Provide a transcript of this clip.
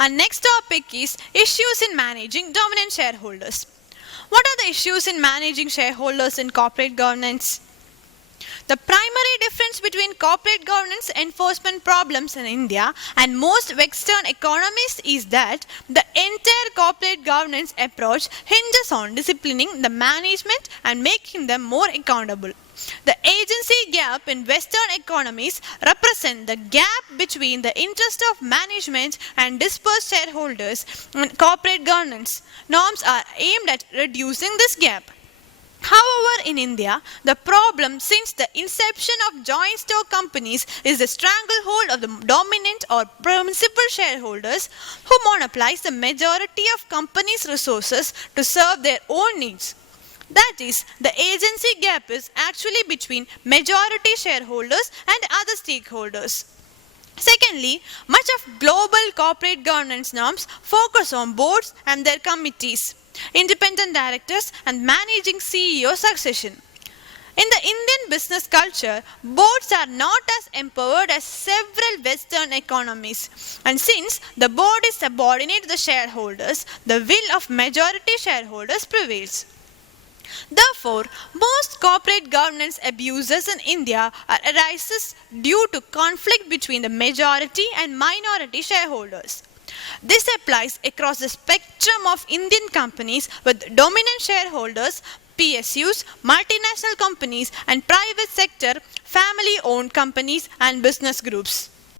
Our next topic is issues in managing dominant shareholders. What are the issues in managing shareholders in corporate governance? The primary difference between corporate governance enforcement problems in India and most Western economies is that the entire corporate governance approach hinges on disciplining the management and making them more accountable. The agency gap in Western economies represents the gap between the interest of management and dispersed shareholders in corporate governance. Norms are aimed at reducing this gap. However, in India, the problem since the inception of joint stock companies is the stranglehold of the dominant or principal shareholders who monopolize the majority of companies' resources to serve their own needs. That is, the agency gap is actually between majority shareholders and other stakeholders. Secondly, much of global corporate governance norms focus on boards and their committees, independent directors, and managing CEO succession. In the Indian business culture, boards are not as empowered as several Western economies. And since the board is subordinate to the shareholders, the will of majority shareholders prevails. Therefore, most corporate governance abuses in India arises due to conflict between the majority and minority shareholders. This applies across the spectrum of Indian companies with dominant shareholders, PSUs, multinational companies, and private sector, family-owned companies and business groups.